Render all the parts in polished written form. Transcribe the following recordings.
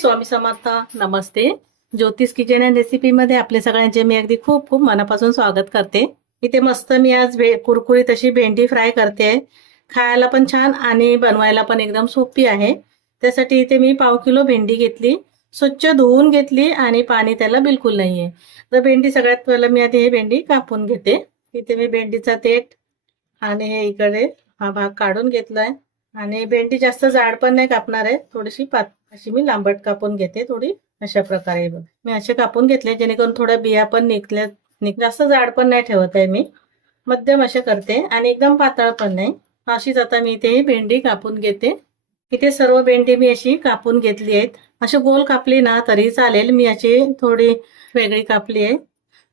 स्वामी समर्थ. नमस्ते. ज्योतिष kitchen and recipe मध्ये आपले सगळ्यांचे मी अगदी खूप खूप मनापासून स्वागत करते. इथे मस्त मी आज कुरकुरीत अशी भेंडी फ्राय करते. खायला पण छान आणि बनवायला पण एकदम सोपी आहे. त्यासाठी इथे मी 1/2 किलो भेंडी घेतली, स्वच्छ धुवून घेतली आणि पाणी त्याला बिलकुल नाहीये. तर भेंडी सगळ्यात पहिलं मी आधी हे भेंडी कापून घेते. इथे मी भेंडीचा देठ आणि हे इकडे हा भाग काढून घेतलाय. आणि भेंडी जास्त जाड पण नाही कापणार आहे, थोडीशी अशी मी लांबट कापून घेते. थोडी अशा प्रकारे मी असे कापून घेतले जेणेकरून थोड्या बिया पण निघल्या. जास्त जाड पण नाही ठेवत आहे मी, मध्यम असे करते आणि एकदम पातळ पण नाही. अशीच आता मी इथे भेंडी कापून घेते. इथे सर्व भेंडी मी अशी कापून घेतली आहेत. अशी गोल कापली ना तरी चालेल, मी अशी थोडी वेगळी कापली आहे.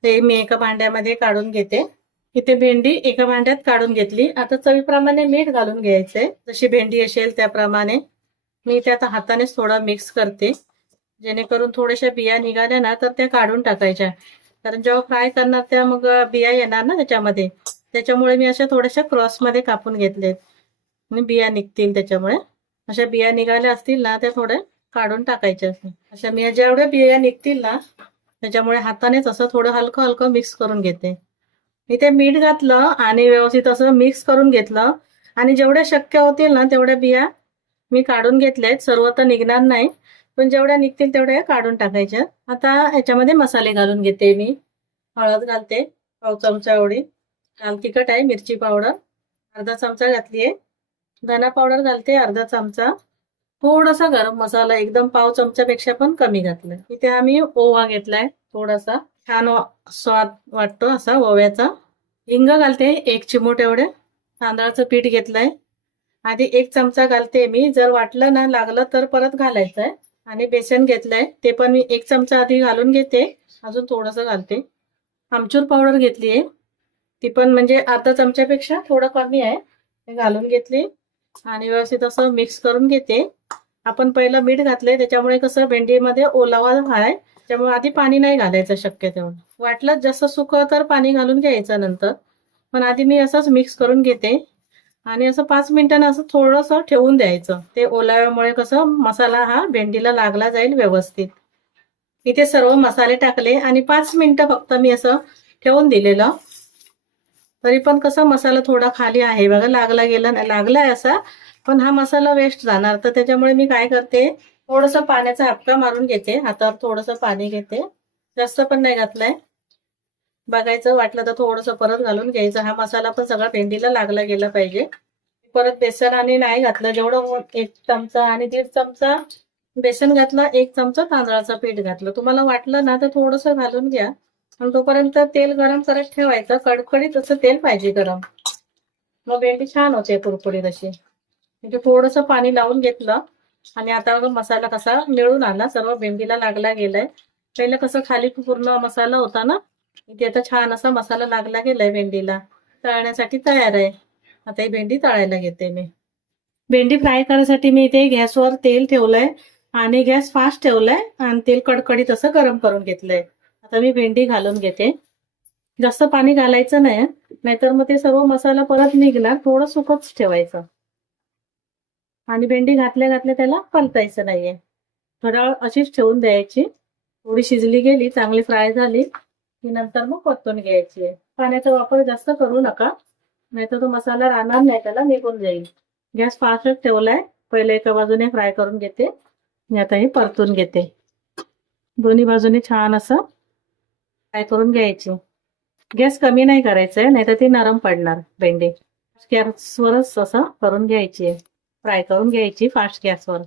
ते मी एका भांड्यामध्ये काढून घेते. इथे भेंडी एका भांड्यात काढून घेतली. आता चवीप्रमाणे मीठ घालून घ्यायचंय, जशी भेंडी असेल त्याप्रमाणे. मी ते आता हातानेच थोडा मिक्स करते, जेणेकरून थोड्याशा बिया निघाल्या ना तर त्या काढून टाकायच्या. कारण जेव्हा फ्राय करणार त्या मग बिया येणार ना त्याच्यामध्ये, त्याच्यामुळे मी अशा थोड्याशा क्रॉसमध्ये कापून घेतलेत आणि बिया निघतील. त्याच्यामुळे अशा बिया निघाल्या असतील ना त्या थोड्या काढून टाकायच्या. अशा मी जेवढ्या बिया निघतील ना त्याच्यामुळे हातानेच असं थोडं हलकं हलकं मिक्स करून घेते. इथे मीठ घातलं आणि व्यवस्थित असं मिक्स करून घेतलं आणि जेवढ्या शक्य होतील ना तेवढ्या बिया मी काढून घेतल्यात. सर्व तर निघणार नाही, पण जेवढ्या निघतील तेवढ्या काढून टाकायच्या. आता याच्यामध्ये मसाले घालून घेते. मी हळद घालते 1 चमचा एवढी, लाल तिखट आहे, मिरची पावडर अर्धा चमचा घातली आहे, धना पावडर घालते अर्धा चमचा, थोडासा गरम मसाला एकदम 1/2 चमच्यापेक्षा पण कमी घातलाय. इथे आम्ही ओवा घेतलाय, थोडासा छान स्वाद वाटतो असा ओव्याचा. हिंग घालते 1 चिमूट एवढे. तांदळाचं पीठ घेतलंय, आधी 1 चमचा घालते मी, जर वाटलं ना लागलं तर परत घालायचंय. आणि बेसन घेतलंय, ते पण मी 1 चमचा आधी घालून घेते, अजून थोडंसं घालते. आमचूर पावडर घेतली आहे, ती पण म्हणजे अर्धा चमच्यापेक्षा थोडं कमी आहे, ते घालून घेतली आणि व्यवस्थित असं मिक्स करून घेते. आपण पहिलं मीठ घातलंय त्याच्यामुळे कसं भेंडीमध्ये ओलावा आहे, त्यामुळे आधी पाणी नाही घालायचं शक्य तेवढं. वाटलं जसं सुकं तर पाणी घालून घ्यायचं नंतर, पण आधी मी असंच मिक्स करून घेते. आणि असं 5 मिनिटांना असं थोडंसं ठेवून द्यायचं, ते ओलाव्यामुळे कसं मसाला हा भेंडीला लागला जाईल व्यवस्थित. इथे सर्व मसाले टाकले आणि 5 मिनिटं फक्त मी असं ठेवून दिलेलं. तरी पण कसं मसाला थोडा खाली आहे बघा, लागला गेला नाही, लागलाय असा, पण हा मसाला वेस्ट जाणार. तर त्याच्यामुळे मी काय करते, थोडंसं पाण्याचा हापका मारून घेते, हातावर थोडंसं पाणी घेते, जास्त पण नाही घातलंय. बघायचं वाटलं तर थोडंसं परत घालून घ्यायचं. हा मसाला पण सगळा भेंडीला लागला गेला पाहिजे. परत बेसन आणि नाही घातलं, जेवढं 1 चमचा आणि 1.5 चमचा बेसन घातलं, 1 चमचा तांदळाचं पीठ घातलं. तुम्हाला वाटलं ना तर थोडंसं घालून घ्या. आणि तोपर्यंत तेल गरम करत ठेवायचं, कडकडीत असं तेल पाहिजे गरम, मग भेंडी छान होते कुरकुरीत अशी. म्हणजे थोडंसं पाणी लावून घेतलं आणि आता मसाला कसा मिळून आला, सर्व भेंडीला लागला गेलाय. पहिलं कसं खाली पूर्ण मसाला होता ना, इथे आता छान असा मसाला लागला गेलाय भेंडीला. तळण्यासाठी तयार आहे. आता ही भेंडी तळायला घेते मी. भेंडी फ्राय करायसाठी मी इथे गॅसवर तेल ठेवलंय आणि गॅस फास्ट ठेवलाय आणि तेल कडकडीत असं गरम करून घेतलंय. आता मी भेंडी घालून घेते. जास्त पाणी घालायचं नाही, नाहीतर मग ते सर्व मसाला परत निघणार. थोडं सुकच ठेवायचं आणि भेंडी घातल्या घातल्या त्याला परतायचं नाहीये, थोडा वेळ अशीच ठेवून द्यायची. थोडी शिजली गेली, चांगली फ्राय झाली की नंतर मग परतून घ्यायची. पाण्याचा वापर जास्त करू नका, नाहीतर तो मसाला राहणार नाही, त्याला निघून जाईल. गॅस फास्टच ठेवलाय. पहिले एका बाजूने फ्राय करून घेते आणि आता हे परतून घेते. दोन्ही बाजूने छान असं फ्राय करून घ्यायची. गॅस कमी नाही करायचा आहे, नाहीतर ती नरम पडणार भेंडी. गॅसवरच असं करून घ्यायची आहे, फ्राय करून घ्यायची फास्ट गॅसवर.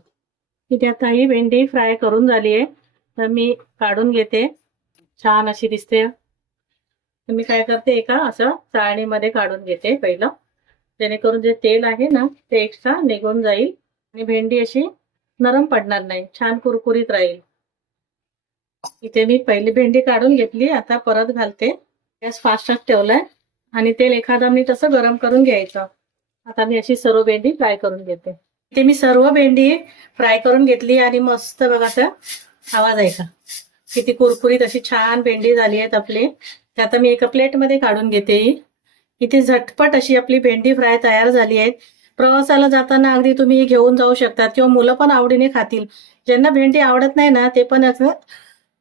इथे आता ही भेंडी फ्राय करून झाली आहे, तर मी काढून घेते. छान अशी दिसते. मी काय करते, एका असं चाळणीमध्ये काढून घेते पहिलं, जेणेकरून जे तेल आहे ना ते एक्स्ट्रा निघून जाईल आणि भेंडी अशी नरम पडणार नाही, छान कुरकुरीत राहील. इथे मी पहिली भेंडी काढून घेतली, आता परत घालते. गॅस फास्टच ठेवलाय आणि तेल एखादा मिनिट असं गरम करून घ्यायचं. आता मी अशी सर्व भेंडी फ्राय करून घेते. इथे मी सर्व भेंडी फ्राय करून घेतली आणि मस्त बघा असं आवाज आहे का, किती कुरकुरीत अशी छान भेंडी झाली आहेत आपली. ते आता मी एका प्लेटमध्ये काढून घेते. इथे झटपट अशी आपली भेंडी फ्राय तयार झाली आहे. प्रवासाला जाताना अगदी तुम्ही घेऊन जाऊ शकतात किंवा मुलं पण आवडीने खातील. ज्यांना भेंडी आवडत नाही ना ते पण असं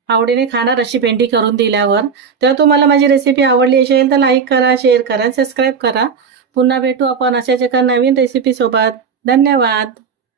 आवडीने खाणार अशी भेंडी करून दिल्यावर. तर तुम्हाला माझी रेसिपी आवडली असेल तर लाईक करा, शेअर करा, सबस्क्राईब करा. पुन्हा भेटू आपण अशाच एका नवीन रेसिपी सोबत. धन्यवाद.